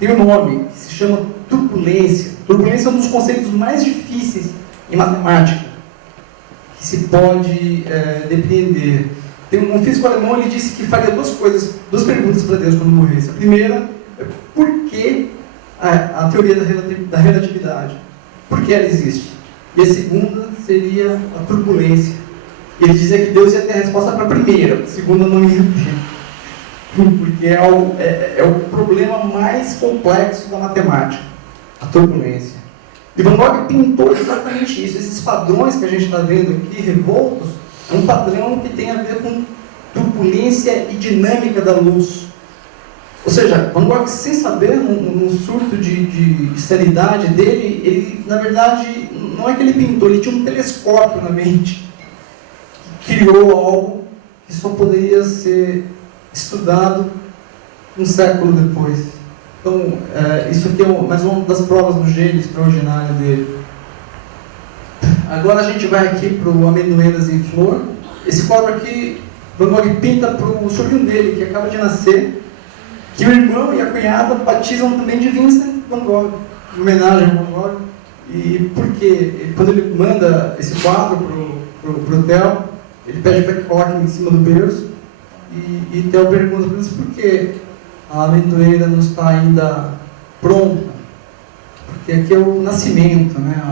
tem um nome que se chama turbulência. Turbulência é um dos conceitos mais difíceis em matemática que se pode depreender. Tem um físico alemão, ele disse que faria duas perguntas para Deus quando morresse. A primeira é por que a teoria da relatividade? Por que ela existe? E a segunda seria a turbulência. Ele dizia que Deus ia ter a resposta para a primeira, a segunda não ia ter. Porque é o problema mais complexo da matemática, a turbulência. E Van Gogh pintou exatamente isso. Esses padrões que a gente está vendo aqui, revoltos, é um padrão que tem a ver com turbulência e dinâmica da luz. Ou seja, Van Gogh, sem saber, num surto de sanidade dele, ele, na verdade, não é que ele pintou, ele tinha um telescópio na mente, que criou algo que só poderia ser estudado um século depois. Então, isso aqui é mais uma das provas do gênio extraordinário dele. Agora a gente vai aqui para o Amendoeiras em Flor. Esse quadro aqui, Van Gogh pinta para o sobrinho dele, que acaba de nascer, que o irmão e a cunhada batizam também de Vincent Van Gogh, em homenagem a Van Gogh. E por quê? Quando ele manda esse quadro para o Theo, ele pede para que coloque em cima do berço, e Theo pergunta para eles por que a amendoeira não está ainda pronta. Porque aqui é o nascimento, né?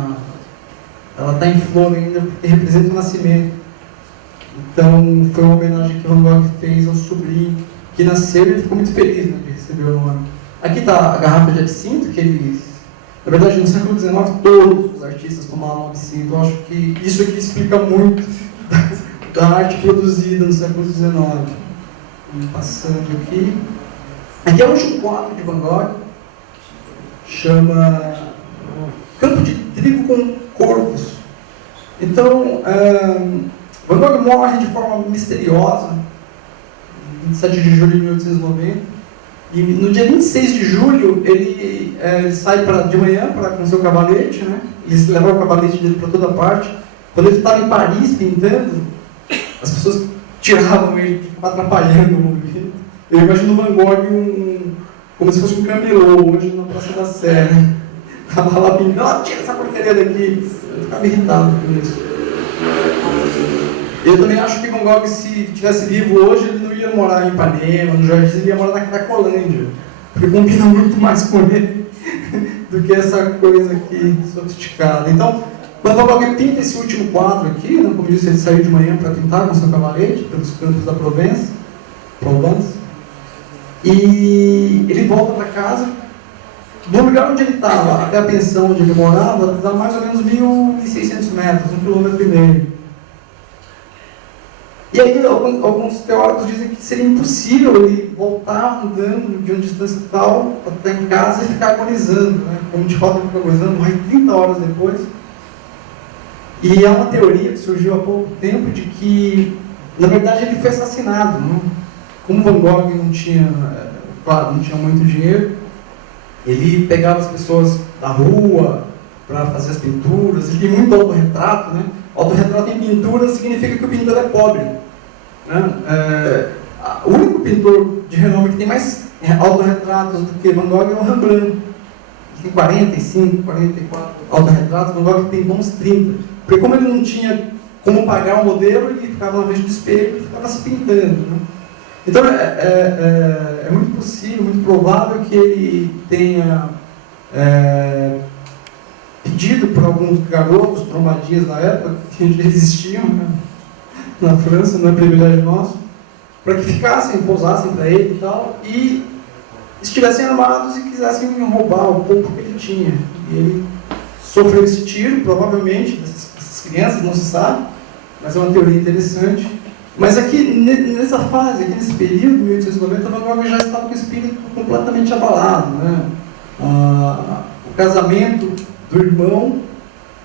Ela está em flor ainda porque representa o nascimento. Então foi uma homenagem que Van Gogh fez ao sobrinho, que nasceu e ele ficou muito feliz, né, de receber o nome. Aqui está a garrafa de absinto, que eles... Na verdade, no século XIX, todos os artistas tomavam absinto. Eu acho que isso aqui explica muito da arte produzida no século XIX. Passando aqui. Aqui é o último quadro de Van Gogh. Chama Campo de Trigo com Corvos. Então, Van Gogh morre de forma misteriosa, 27 de julho de 1890. E no dia 26 de julho, ele sai de manhã com seu cavalete, né? Ele leva o cavalete dele para toda parte. Quando ele estava em Paris pintando, as pessoas tiravam ele, ficavam atrapalhando o movimento. Eu imagino o Van Gogh como se fosse um camelô hoje na Praça da Sé, né? Estava lá pintando, tira essa porcaria daqui. Eu ficava irritado com isso. Eu também acho que Van Gogh, se estivesse vivo hoje, ele não ia morar em Ipanema, no Jardim, ele ia morar na Cracolândia, porque combina muito mais com ele do que essa coisa aqui sofisticada. Então, Quando Van Gogh pinta esse último quadro aqui, né, como disse, ele saiu de manhã para pintar com seu cavalete pelos campos da Provence, e ele volta para casa. Do lugar onde ele estava até a pensão onde ele morava, dá mais ou menos 1.600 metros, 1,5 km. E aí alguns teóricos dizem que seria impossível ele voltar andando de uma distância tal até em casa e ficar agonizando, né? Como de fato ele fica agonizando, mais 30 horas depois. E há uma teoria que surgiu há pouco tempo de que, na verdade, ele foi assassinado, né? Como Van Gogh não tinha, claro, não tinha muito dinheiro, ele pegava as pessoas da rua para fazer as pinturas. Ele tem muito autorretrato, né? Autorretrato em pintura significa que o pintor é pobre, né? O único pintor de renome que tem mais autorretratos do que Van Gogh é o Rembrandt. Ele tem 45, 44 autorretratos. Van Gogh tem uns 30. Porque como ele não tinha como pagar o modelo, ele ficava na frente do espelho e ficava se pintando, né? Então é muito possível, muito provável que ele tenha pedido por alguns garotos, trombadinhas da época, que existiam, né, na França, não é privilégio nosso, para que ficassem, pousassem para ele e tal, e estivessem armados e quisessem roubar o pouco que ele tinha. E ele sofreu esse tiro, provavelmente, dessas crianças, não se sabe, mas é uma teoria interessante. Mas aqui, nessa fase, aqui nesse período, 1890, Van Gogh já estava com o espírito completamente abalado, né? O casamento do irmão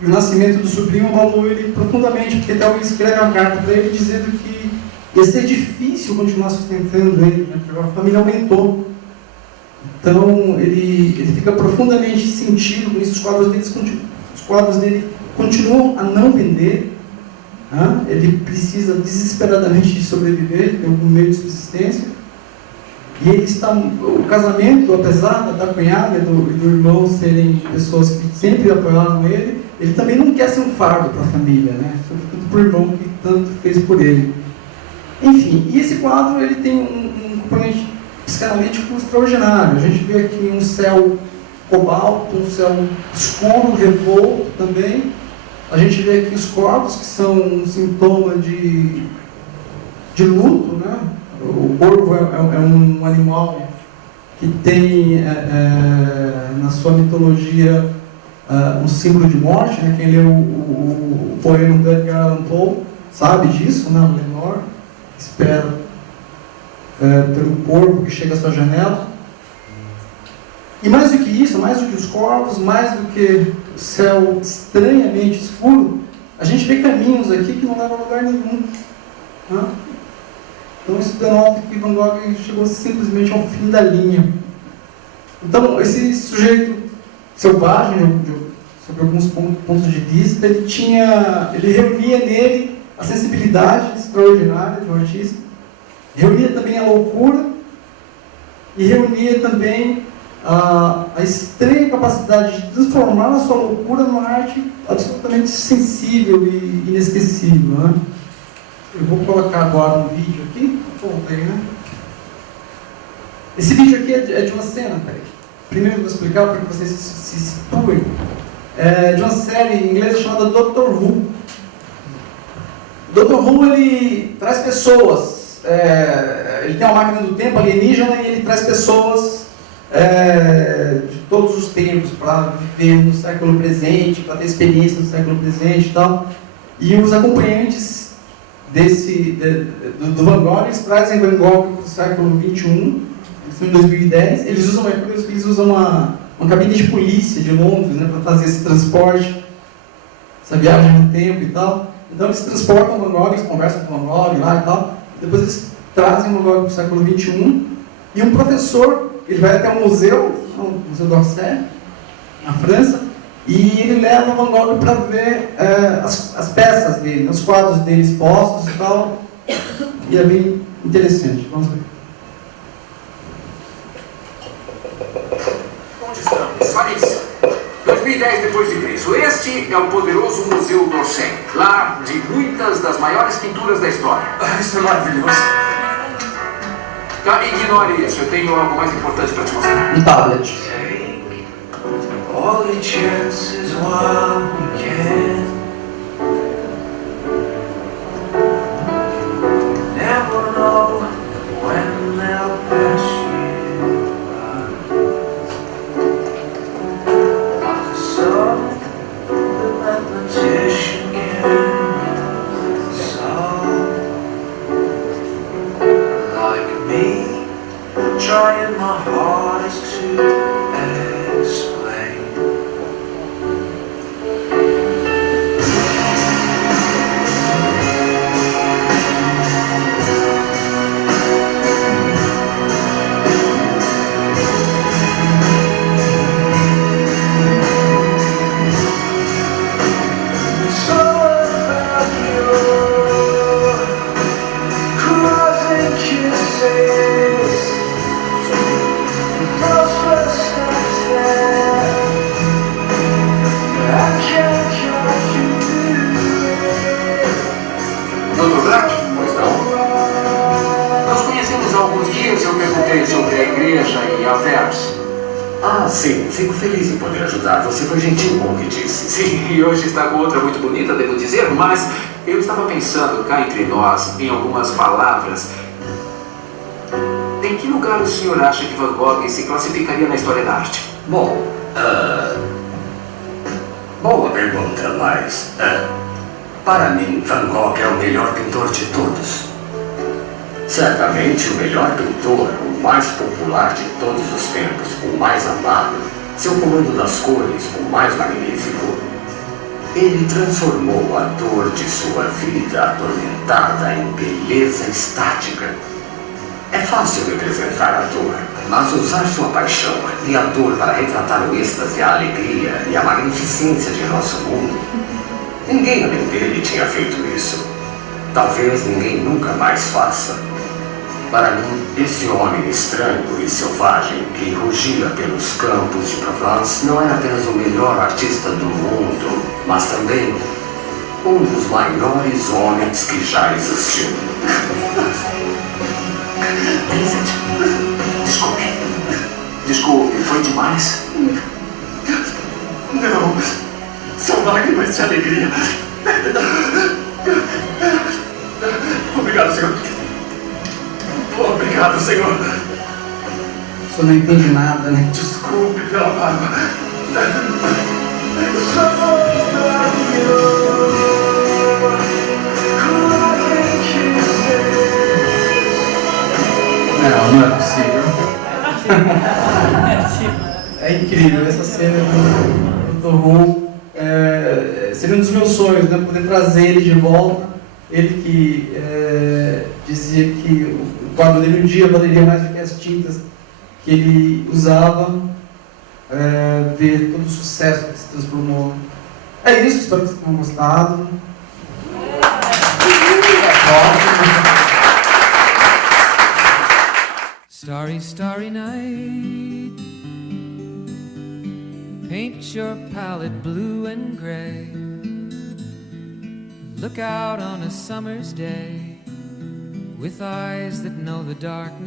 e o nascimento do sobrinho abalou ele profundamente, porque até alguém escreve uma carta para ele dizendo que ia ser difícil continuar sustentando ele, né? Porque a família aumentou. Então, ele fica profundamente sentido com isso. Os quadros dele continuam a não vender. Ele precisa desesperadamente de sobreviver, tem algum meio de subsistência. E ele está, o casamento, apesar da cunhada e do irmão serem pessoas que sempre apoiaram ele, ele também não quer ser um fardo para a família, né? Sobretudo para o irmão que tanto fez por ele. Enfim, e esse quadro ele tem um componente psicanalítico extraordinário. A gente vê aqui um céu cobalto, um céu escuro, revolto também. A gente vê aqui os corpos, que são um sintoma de luto, né? O corvo é um animal que tem, na sua mitologia, um símbolo de morte, né? Quem leu o poema do Edgar Allan Poe sabe disso, né? O menor espera pelo corvo que chega à sua janela. E mais do que isso, mais do que os corpos, mais do que o céu estranhamente escuro, a gente vê caminhos aqui que não levam a lugar nenhum. Né? Então isso denota que Van Gogh chegou simplesmente ao fim da linha. Então esse sujeito selvagem, sob alguns pontos de vista, ele reunia nele a sensibilidade extraordinária do artista, reunia também a loucura e reunia também a estranha capacidade de transformar a sua loucura numa arte absolutamente sensível e inesquecível, né? Eu vou colocar agora um vídeo aqui. Voltei, né? Esse vídeo aqui é de uma cena, peraí. Primeiro eu vou explicar para que vocês se situem. É de uma série inglesa chamada Doctor Who. Dr. Who, ele traz pessoas, ele tem uma máquina do tempo alienígena e ele traz pessoas de todos os tempos para viver no século presente, para ter experiência no século presente e tal. E os acompanhantes do Van Gogh, eles trazem Van Gogh para o século XXI, em 2010. Eles usam uma cabine de polícia de Londres, né, para fazer esse transporte, essa viagem no tempo e tal. Então eles transportam o Van Gogh, eles conversam com o Van Gogh lá e tal. Depois eles trazem o Van Gogh para o século XXI. E um professor, ele vai até um museu, o Museu d'Orsay, na França, e ele leva o Van Gogh para ver as peças dele, os quadros dele expostos e tal. E é bem interessante. Vamos ver. Onde estamos? Paris. 2010 depois de Cristo. Este é o poderoso Museu d'Orsay, lar de muitas das maiores pinturas da história. Isso é maravilhoso. Tá, ignore isso, eu tenho algo mais importante para te mostrar. Um tablet. All the chances while we can. contei sobre a igreja e Alvers. Ah, sim. Fico feliz em poder ajudar. Você foi gentil com o que disse. Sim, e hoje está com outra muito bonita, devo dizer, mas eu estava pensando cá entre nós em algumas palavras. Em que lugar o senhor acha que Van Gogh se classificaria na história da arte? Bom, boa pergunta, mas... para mim, Van Gogh é o melhor pintor de todos. Certamente o melhor pintor, o mais popular de todos os tempos, o mais amado, seu comando das cores, o mais magnífico. Ele transformou a dor de sua vida atormentada em beleza estática. É fácil representar a dor, mas usar sua paixão e a dor para retratar o êxtase, a alegria e a magnificência de nosso mundo, ninguém além dele tinha feito isso. Talvez ninguém nunca mais faça. Para mim, esse homem estranho e selvagem que rugia pelos campos de Provence não era apenas o melhor artista do mundo, mas também um dos maiores homens que já existiu. Vincent, desculpe. Desculpe, foi demais? Não, são lágrimas de alegria. Obrigado, Senhor. Obrigado, Senhor. O senhor não entende nada, né? Desculpe pela barba. Não é possível. É incrível, essa cena do Ron. Seria um dos meus sonhos, né? Poder trazer ele de volta. Ele que dizia que o quadro dele um dia valeria mais do que as tintas que ele usava. Ver todo o sucesso que se transformou. É isso, espero que vocês tenham gostado. Starry, starry night. Paint your palette blue and gray. Look out on a summer's day with eyes that know the darkness.